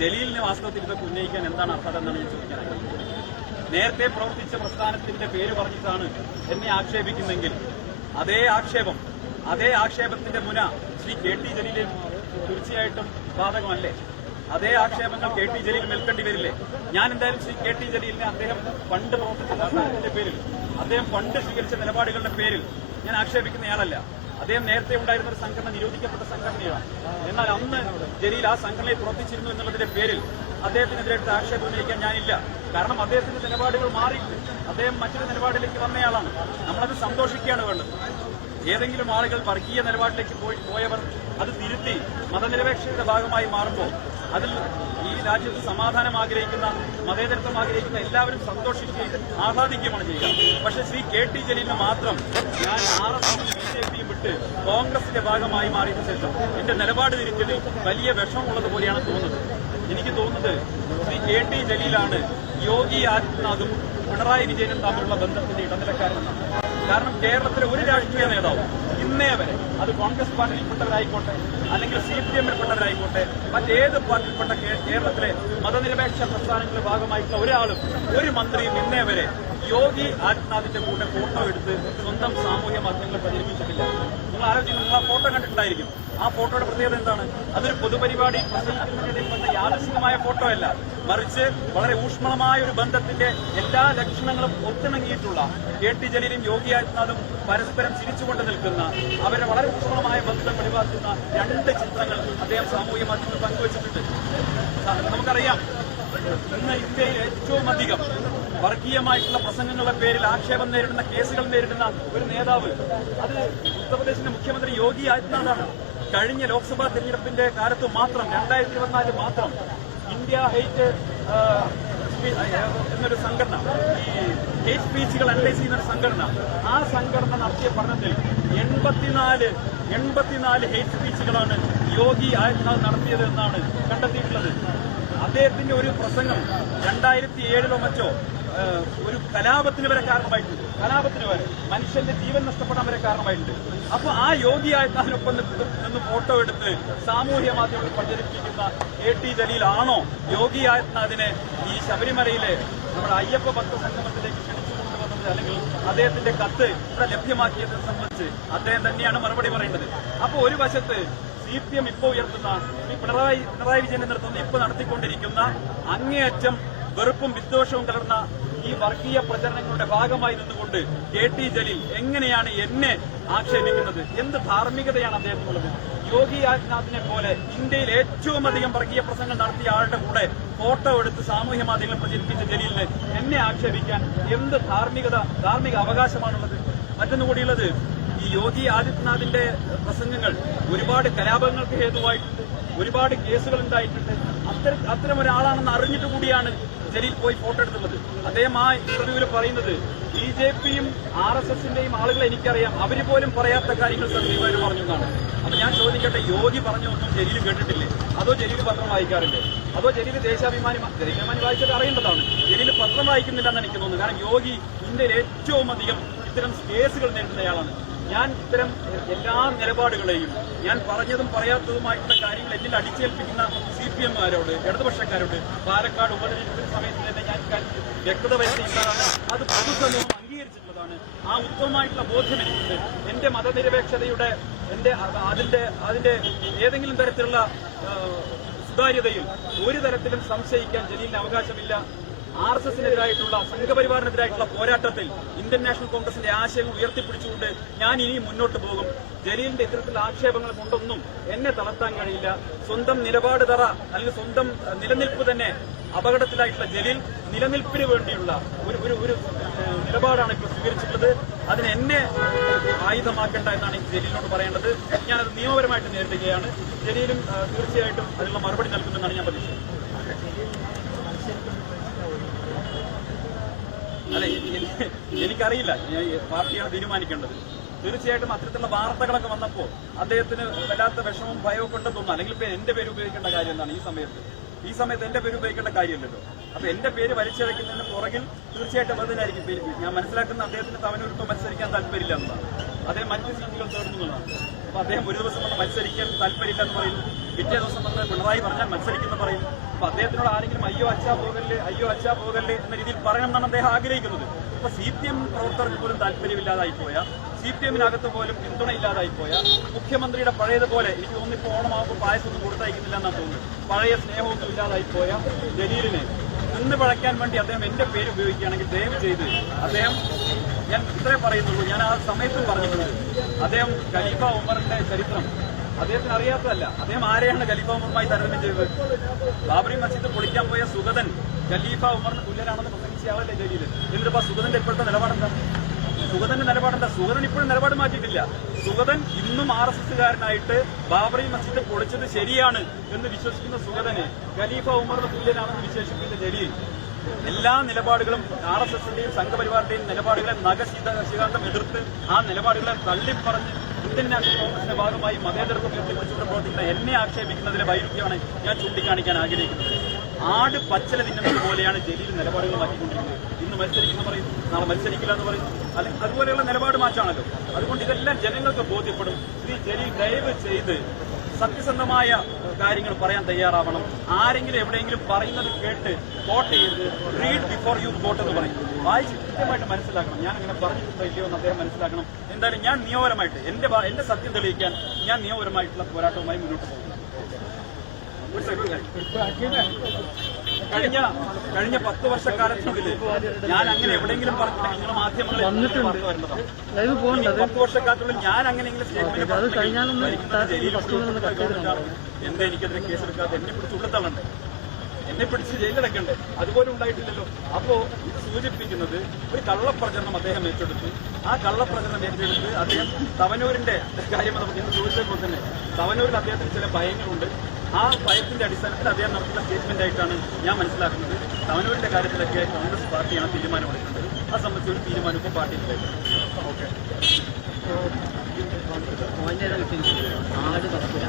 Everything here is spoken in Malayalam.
ജലീലിനെ വാസ്തവത്തിൽ ഇതൊക്കെ ഉന്നയിക്കാൻ എന്താണ് അർഹത എന്നാണ് ഞാൻ ചോദിക്കാൻ നേരത്തെ പ്രവർത്തിച്ച പ്രസ്ഥാനത്തിന്റെ പേര് പറഞ്ഞിട്ടാണ് എന്നെ ആക്ഷേപിക്കുന്നെങ്കിൽ അതേ ആക്ഷേപം അതേ ആക്ഷേപത്തിന്റെ മുന ശ്രീ കെ ടി ജലീലിൽ തീർച്ചയായിട്ടും ബാധകമല്ലേ? അതേ ആക്ഷേപങ്ങൾ കെ ടി ജലീൽ മേൽക്കേണ്ടി വരില്ലേ? ഞാൻ എന്തായാലും ശ്രീ കെ ടി ജലീലിനെ അദ്ദേഹം പണ്ട് പ്രവർത്തിച്ച പ്രസ്ഥാനത്തിന്റെ പേരിൽ അദ്ദേഹം പണ്ട് സ്വീകരിച്ച നിലപാടുകളുടെ പേരിൽ ഞാൻ ആക്ഷേപിക്കുന്നയാളല്ല. അദ്ദേഹം നേരത്തെ ഉണ്ടായിരുന്ന ഒരു സംഘടന നിരോധിക്കപ്പെട്ട സംഘടനയാണ്. എന്നാൽ അന്ന് ജലീൽ ആ സംഘടനയെ പ്രവർത്തിച്ചിരുന്നു എന്നുള്ളതിന്റെ പേരിൽ അദ്ദേഹത്തിനെതിരായിട്ട് ആക്ഷേപം ഉന്നയിക്കാൻ ഞാനില്ല. കാരണം അദ്ദേഹത്തിന്റെ നിലപാടുകൾ മാറിയിട്ടുണ്ട്. അദ്ദേഹം മറ്റൊരു നിലപാടിലേക്ക് വന്നയാളാണ്. നമ്മളത് സന്തോഷിക്കുകയാണ് വേണ്ടത്. ഏതെങ്കിലും ആളുകൾ വർഗീയ നിലപാടിലേക്ക് പോയി പോയവർ അത് തിരുത്തി മതനിരപേക്ഷതയുടെ ഭാഗമായി മാറുമ്പോൾ അതിൽ ഈ രാജ്യത്ത് സമാധാനം ആഗ്രഹിക്കുന്ന മതേതരത്വം ആഗ്രഹിക്കുന്ന എല്ലാവരും സന്തോഷിക്കുകയും ആഹ്ലാദിക്കുകയുമാണ് ചെയ്യുക. പക്ഷെ ശ്രീ കെ ടി ജലീലിന് മാത്രം ഞാൻ ആർ എസ് എസും ബി ജെ പിയും വിട്ട് കോൺഗ്രസിന്റെ ഭാഗമായി മാറിയതിനു ശേഷം എന്റെ നിലപാട് തിരിച്ചതിൽ വലിയ വിഷമമുള്ളത് പോലെയാണ് തോന്നുന്നത്. എനിക്ക് തോന്നുന്നത് ശ്രീ കെ ടി ജലീലാണ് യോഗി ആദിത്യനാഥും പിണറായി വിജയനും തമ്മിലുള്ള ബന്ധത്തിന്റെ ഇടനിലക്കാരനെന്നാണ് കാരണം കേരളത്തിലെ ഒരു രാഷ്ട്രീയ നേതാവും ഇന്നേ വരെ അത് കോൺഗ്രസ് പാർട്ടിയിൽപ്പെട്ടവരായിക്കോട്ടെ അല്ലെങ്കിൽ സി പി എമ്മിൽപ്പെട്ടവരായിക്കോട്ടെ മറ്റേത് പാർട്ടിയിൽപ്പെട്ട കേരളത്തിലെ മതനിരപേക്ഷ പ്രസ്ഥാനങ്ങളുടെ ഭാഗമായിട്ടുള്ള ഒരാളും ഒരു മന്ത്രിയും ഇന്നേ വരെ യോഗി ആദിത്യനാഥിന്റെ കൂടെ ഫോട്ടോ എടുത്ത് സ്വന്തം സാമൂഹ്യ മാധ്യമങ്ങൾ പ്രചരിപ്പിച്ചിട്ടില്ല. നിങ്ങൾ ആലോചിച്ച് നിങ്ങൾ ആ ഫോട്ടോ കണ്ടിട്ടുണ്ടായിരിക്കും. ആ ഫോട്ടോയുടെ പ്രത്യേകത എന്താണ്? അതൊരു പൊതുപരിപാടി പ്രസംഗിക്കുന്നതിനിടയിൽ വന്ന ഫോട്ടോ അല്ല. മറിച്ച് വളരെ ഊഷ്മളമായ ഒരു ബന്ധത്തിന്റെ എല്ലാ ലക്ഷണങ്ങളും ഒത്തിണങ്ങിയിട്ടുള്ള കെ ടി ജലീലും യോഗി ആദിത്യനാഥും പരസ്പരം ചിരിച്ചുകൊണ്ട് നിൽക്കുന്ന അവരെ വളരെ ഊഷ്മളമായ ബന്ധം പ്രതിപാദിക്കുന്ന രണ്ട് ചിത്രങ്ങൾ അദ്ദേഹം സാമൂഹ്യ മാധ്യമങ്ങൾ പങ്കുവച്ചിട്ടുണ്ട്. നമുക്കറിയാം ഇന്ന് ഇന്ത്യയിൽ ഏറ്റവും അധികം വർഗീയമായിട്ടുള്ള പ്രസംഗങ്ങളുടെ പേരിൽ ആക്ഷേപം നേരിടുന്ന കേസുകൾ നേരിടുന്ന ഒരു നേതാവ് അത് ഉത്തർപ്രദേശിന്റെ മുഖ്യമന്ത്രി യോഗി ആദിത്യനാഥാണ്. കഴിഞ്ഞ ലോക്സഭാ തെരഞ്ഞെടുപ്പിന്റെ കാലത്ത് മാത്രം രണ്ടായിരത്തി ഇരുപത്തിനാലിൽ മാത്രം ഇന്ത്യ ആ, എന്നൊരു സംഘടന ഈ ഹേറ്റ് സ്പീച്ചുകൾ അനലൈസ് ചെയ്യുന്ന ഒരു സംഘടന ആ സംഘടന നടത്തിയ പഠനത്തിൽ എൺപത്തിനാല് എൺപത്തിനാല് ഹേറ്റ് സ്പീച്ചുകളാണ് യോഗി ആദിത്യനാഥ് നടത്തിയത് എന്നാണ് കണ്ടെത്തിയിട്ടുള്ളത്. അദ്ദേഹത്തിന്റെ ഒരു പ്രസംഗം രണ്ടായിരത്തി ഏഴിലോ മറ്റോ ഒരു കലാപത്തിന് വരെ കാരണമായിട്ടുണ്ട്. കലാപത്തിന് വരെ. മനുഷ്യന്റെ ജീവൻ നഷ്ടപ്പെടാൻ വരെ കാരണമായിട്ടുണ്ട്. അപ്പൊ ആ യോഗിയായ താനൊപ്പം നിന്ന് ഫോട്ടോ എടുത്ത് സാമൂഹ്യ മാധ്യമങ്ങളിൽ പ്രചരിപ്പിക്കുന്ന എ ടി ജലീലാണോ? യോഗിയായ അതിനെ ഈ ശബരിമലയിലെ നമ്മുടെ അയ്യപ്പ ഭക്ത സംഗമത്തിലേക്ക് ക്ഷണിച്ചു കൊണ്ടുവന്നത് അല്ലെങ്കിൽ അദ്ദേഹത്തിന്റെ കത്ത് ഇവിടെ ലഭ്യമാക്കിയതിനെ സംബന്ധിച്ച് അദ്ദേഹം തന്നെയാണ് മറുപടി പറയേണ്ടത്. അപ്പൊ ഒരു വശത്ത് സി പി എം ഇപ്പോൾ ഉയർത്തുന്ന ഈ പിണറായി പിണറായി വിജയന്റെ നേതൃത്വം ഇപ്പോൾ നടത്തിക്കൊണ്ടിരിക്കുന്ന അങ്ങേയറ്റം വെറുപ്പും വിദ്വേഷവും കലർന്ന ഈ വർഗീയ പ്രചരണങ്ങളുടെ ഭാഗമായി നിന്നുകൊണ്ട് കെ ടി ജലീൽ എങ്ങനെയാണ് എന്നെ ആക്ഷേപിക്കുന്നത്? എന്ത് ധാർമ്മികതയാണ് അദ്ദേഹത്തിനുള്ളത്? യോഗി ആദിത്യനാഥിനെ പോലെ ഇന്ത്യയിൽ ഏറ്റവും അധികം വർഗീയ പ്രസംഗം നടത്തിയ ആളുടെ കൂടെ ഫോട്ടോ എടുത്ത് സാമൂഹ്യ മാധ്യമങ്ങളിൽ പ്രചരിപ്പിച്ച ജലീലിന് എന്നെ ആക്ഷേപിക്കാൻ എന്ത് ധാർമ്മികത ധാർമ്മിക അവകാശമാണുള്ളത്? മറ്റൊന്നുകൂടിയുള്ളത് ഈ യോഗി ആദിത്യനാഥിന്റെ പ്രസംഗങ്ങൾ ഒരുപാട് കലാപങ്ങൾക്ക് ഹേതുവായിട്ടുണ്ട്. ഒരുപാട് കേസുകൾ ഉണ്ടായിട്ടുണ്ട്. അത്തരം അത്തരം ഒരാളാണെന്ന് അറിഞ്ഞിട്ട് കൂടിയാണ് ജലീൽ പോയി ഫോട്ടോ എടുത്തുള്ളത് അദ്ദേഹം ആ ഇന്റർവ്യൂവിൽ പറയുന്നത് ബി ജെ പിയും ആർ എസ് എസിന്റെയും ആളുകളെ എനിക്കറിയാം. അവർ പോലും പറയാത്ത കാര്യങ്ങൾ സന്ദീപായിട്ട് പറഞ്ഞു എന്നാണ് അപ്പൊ ഞാൻ ചോദിക്കട്ടെ യോഗി പറഞ്ഞൊന്നും ജലീൽ കേട്ടിട്ടില്ലേ? അതോ ജലീൽ പത്രം വായിക്കാറില്ലേ? അതോ ജലീൽ ദേശാഭിമാനി ദേശാഭിമാനി വായിച്ചത് അറിയേണ്ടതാണ്? ജലീൽ പത്രം വായിക്കുന്നില്ല എന്ന് എനിക്ക് തോന്നുന്നു കാരണം യോഗി ഇന്ത്യയിൽ ഏറ്റവും അധികം ഇത്തരം കേസുകൾ നേരിടുന്നയാളാണ് ഞാൻ ഇത്തരം എല്ലാ നിലപാടുകളെയും ഞാൻ പറഞ്ഞതും പറയാത്തതുമായിട്ടുള്ള കാര്യങ്ങൾ എന്നിൽ അടിച്ചേൽപ്പിക്കുന്ന സി പി എംമാരോട് ഇടതുപക്ഷക്കാരോട് പാലക്കാട് ഉപതെരഞ്ഞെടുപ്പിന്റെ സമയത്ത് തന്നെ ഞാൻ വ്യക്തത വരുത്തിയിട്ടുള്ളതാണ്. അത് പൊതുസമൂഹം അംഗീകരിച്ചിട്ടുള്ളതാണ്. ആ ഉത്തമമായിട്ടുള്ള ബോധ്യം എനിക്കുണ്ട്. എന്റെ മതനിരപേക്ഷതയുടെ എന്റെ അതിന്റെ അതിന്റെ ഏതെങ്കിലും തരത്തിലുള്ള സുതാര്യതയിൽ ഒരു തരത്തിലും സംശയിക്കാൻ ജലീലിന് അവകാശമില്ല. ആർ എസ് എസിനെതിരായിട്ടുള്ള സംഘപരിവാറിനെതിരായിട്ടുള്ള പോരാട്ടത്തിൽ ഇന്ത്യൻ നാഷണൽ കോൺഗ്രസിന്റെ ആശയങ്ങൾ ഉയർത്തിപ്പിടിച്ചുകൊണ്ട് ഞാൻ ഇനിയും മുന്നോട്ട് പോകും. ജലീലിന്റെ ഇത്തരത്തിലുള്ള ആക്ഷേപങ്ങൾ കൊണ്ടൊന്നും എന്നെ തളർത്താൻ കഴിയില്ല. സ്വന്തം നിലപാട് തറ അല്ലെങ്കിൽ സ്വന്തം നിലനിൽപ്പ് തന്നെ അപകടത്തിലായിട്ടുള്ള ജലീൽ നിലനിൽപ്പിന് വേണ്ടിയുള്ള ഒരു ഒരു ഒരു നിലപാടാണ് ഇപ്പോൾ സ്വീകരിച്ചിട്ടുള്ളത്. അതിന് എന്നെ ആയുധമാക്കേണ്ട എന്നാണ് എനിക്ക് ജലീലിനോട് പറയേണ്ടത്. ഞാനത് നിയമപരമായിട്ട് നേരിടുകയാണ്. ജലീലും തീർച്ചയായിട്ടും അതിനുള്ള മറുപടി നൽകുമെന്നാണ് ഞാൻ പ്രതീക്ഷിക്കുന്നത്. അല്ല എനിക്കറിയില്ല. പാർട്ടിയാണ് തീരുമാനിക്കേണ്ടത്. തീർച്ചയായിട്ടും അത്തരത്തിലുള്ള വാർത്തകളൊക്കെ വന്നപ്പോൾ അദ്ദേഹത്തിന് വല്ലാത്ത വിഷമവും ഭയവും ഒക്കെ ഉണ്ടെന്ന് അല്ലെങ്കിൽ ഇപ്പൊ എന്റെ പേര് ഉപയോഗിക്കേണ്ട കാര്യം എന്താണ് ഈ സമയത്ത്? ഈ സമയത്ത് എന്റെ പേര് ഉപയോഗിക്കേണ്ട കാര്യമല്ലല്ലോ. അപ്പൊ എന്റെ പേര് വലിച്ചഴക്കുന്നതിന് പുറകിൽ തീർച്ചയായിട്ടും അതിനായിരിക്കും പേര് ഞാൻ മനസ്സിലാക്കുന്ന അദ്ദേഹത്തിന് തവനൂരിപ്പം മത്സരിക്കാൻ താല്പര്യമില്ല എന്നതാണ് അദ്ദേഹം മറ്റു സീറ്റുകൾ തേടുന്നതാണ് അപ്പൊ അദ്ദേഹം ഒരു ദിവസം വന്ന് മത്സരിക്കാൻ താല്പര്യമില്ല എന്ന് പറയുന്നു പിറ്റേ ദിവസം വന്ന് പിണറായി പറഞ്ഞാൽ മത്സരിക്കുന്ന പറയും. അപ്പൊ അദ്ദേഹത്തിനോട് ആരെങ്കിലും അയ്യോ അച്ഛാ പോകല്ലേ അയ്യോ അച്ഛാ പോകല്ലേ എന്ന രീതിയിൽ പറയണം എന്നാണ് അദ്ദേഹം ആഗ്രഹിക്കുന്നത്. അപ്പൊ സി പി എം പ്രവർത്തകർക്ക് പോലും താല്പര്യമില്ലാതായി പോയ സി പി എമ്മിനകത്ത് പോലും പിന്തുണയില്ലാതായി പോയ മുഖ്യമന്ത്രിയുടെ പഴയതുപോലെ എനിക്ക് തോന്നുന്നു ഇപ്പോൾ ഓണമാകുമ്പോൾ പായസമൊന്നും കൊടുത്തയക്കുന്നില്ല എന്നാണ് തോന്നുന്നത്. പഴയ സ്നേഹമൊന്നും ഇല്ലാതായി പോയ ജലീലിനെ നിന്ന് പഴയ്ക്കാൻ വേണ്ടി അദ്ദേഹം എന്റെ പേര് ഉപയോഗിക്കുകയാണെങ്കിൽ ദയവ് ചെയ്ത് അദ്ദേഹം ഞാൻ ഇത്രേ പറയുന്നുള്ളൂ. ഞാൻ ആ സമയത്തും പറഞ്ഞിട്ടുണ്ട്. അദ്ദേഹം ഖലീഫ ഉമറിന്റെ ചരിത്രം അദ്ദേഹത്തിന് അറിയാത്തതല്ല. അദ്ദേഹം ആരെയാണ് ഖലീഫ ഉമറുമായി താരതമ്യം ചെയ്തത്? ബാബറി മസ്ജിദ് പൊളിക്കാൻ പോയ സുഗതൻ ഖലീഫ ഉമറിന് തുല്യനാണെന്ന് പ്രസംഗിച്ചയാളല്ലേ ജയിലിൽ എന്നിട്ടിപ്പോ ആ സുഗതന്റെ ഇപ്പോഴത്തെ നിലപാടെന്താ? സുഗതന്റെ നിലപാടെന്താ? സുഗതൻ ഇപ്പോഴും നിലപാട് മാറ്റിയിട്ടില്ല. സുഗതൻ ഇന്നും ആർ എസ് എസുകാരനായിട്ട് ബാബറി മസ്ജിദ് പൊളിച്ചത് ശരിയാണ് എന്ന് വിശ്വസിക്കുന്ന സുഗതനെ ഖലീഫ ഉമറിന് തുല്യനാണെന്ന് വിശേഷിപ്പിച്ച ജലീൽ. എല്ലാ നിലപാടുകളും ആർ എസ് എസിന്റെയും സംഘപരിവാറിന്റെയും നിലപാടുകളെ നഗശീത ശ്രീകാന്തം എതിർത്ത് ആ നിലപാടുകളെ തള്ളിപ്പറഞ്ഞ് ഇന്ത്യൻ നാഷണൽ കോൺഗ്രസിന്റെ ഭാഗമായി മതേതരത്വം ഉയർത്തിപ്പിടിച്ചുകൊണ്ട് പ്രവർത്തിക്കുന്ന എന്നെ ആക്ഷേപിക്കുന്നതിലെ വൈരുദ്ധ്യമാണ് ഞാൻ ചൂണ്ടിക്കാണിക്കാൻ ആഗ്രഹിക്കുന്നത്. ആട് പച്ചല തിന്നുന്നത് പോലെയാണ് ജലീൽ നിലപാടുകൾ മാറ്റിക്കൊണ്ടിരിക്കുന്നത്. ഇന്ന് മത്സരിക്കുന്ന പറയും നാളെ മത്സരിക്കില്ല എന്ന് പറയും. അല്ലെ അതുപോലെയുള്ള നിലപാട് മാറ്റാണല്ലോ. അതുകൊണ്ട് ഇതെല്ലാം ജനങ്ങൾക്ക് ബോധ്യപ്പെടും. ശ്രീ ജലീൽ ദയവ് ചെയ്ത് സത്യസന്ധമായ കാര്യങ്ങൾ പറയാൻ തയ്യാറാവണം. ആരെങ്കിലും എവിടെയെങ്കിലും പറയുന്നത് കേട്ട് വോട്ട് ചെയ്ത് റീഡ് ബിഫോർ യു വോട്ട് എന്ന് പറയും. വായിച്ച് കൃത്യമായിട്ട് മനസ്സിലാക്കണം. ഞാൻ അങ്ങനെ പറഞ്ഞിട്ടുണ്ടോ ഇല്ലയോ എന്ന് അദ്ദേഹം മനസ്സിലാക്കണം. എന്തായാലും ഞാൻ നിയമപരമായിട്ട് എന്റെ എന്റെ സത്യം തെളിയിക്കാൻ ഞാൻ നിയമപരമായിട്ടുള്ള പോരാട്ടവുമായി മുന്നോട്ട് പോകുന്നു കഴിഞ്ഞ കഴിഞ്ഞ പത്ത് വർഷക്കാലത്തിനുള്ളിൽ ഞാൻ അങ്ങനെ എവിടെയെങ്കിലും പറഞ്ഞിട്ടുണ്ടെങ്കിൽ നിങ്ങൾ മാധ്യമങ്ങളിൽ പറഞ്ഞു വരേണ്ടതാണ് പത്ത് വർഷക്കാലത്തുള്ളിൽ ഞാൻ അങ്ങനെയെങ്കിലും സ്റ്റേറ്റ്മെന്റ് ഗവൺമെന്റാണ്. എന്താ എനിക്കെതിരെ കേസെടുക്കാതെ എന്നെ കുറിച്ച് ഉള്ളത്തള്ളണ്ടേ എന്നെ പിടിച്ച് ജയിലിലടക്കണ്ടേ? അതുപോലെ ഉണ്ടായിട്ടില്ലല്ലോ. അപ്പോ ഇത് സൂചിപ്പിക്കുന്നത് ഒരു കള്ളപ്രചരണം അദ്ദേഹം ഏറ്റെടുത്തു. ആ കള്ളപ്രചരണം ഏറ്റെടുത്ത് അദ്ദേഹം തവനൂരിന്റെ കാര്യം നമുക്ക് ഇന്ന് ചോദിച്ചപ്പോൾ തന്നെ തവനൂരിൽ അദ്ദേഹത്തിന് ചില ഭയങ്ങളുണ്ട്. ആ ഭയത്തിന്റെ അടിസ്ഥാനത്തിൽ അദ്ദേഹം നടത്തുന്ന സ്റ്റേറ്റ്മെന്റ് ആയിട്ടാണ് ഞാൻ മനസ്സിലാക്കുന്നത്. തവനൂരിന്റെ കാര്യത്തിലൊക്കെ കോൺഗ്രസ് പാർട്ടിയാണ് തീരുമാനമെടുക്കുന്നത്. ആ സംബന്ധിച്ച് ഒരു തീരുമാനം ഇപ്പോൾ പാർട്ടിയിൽ ഓക്കെ. ആട് വസ്തുല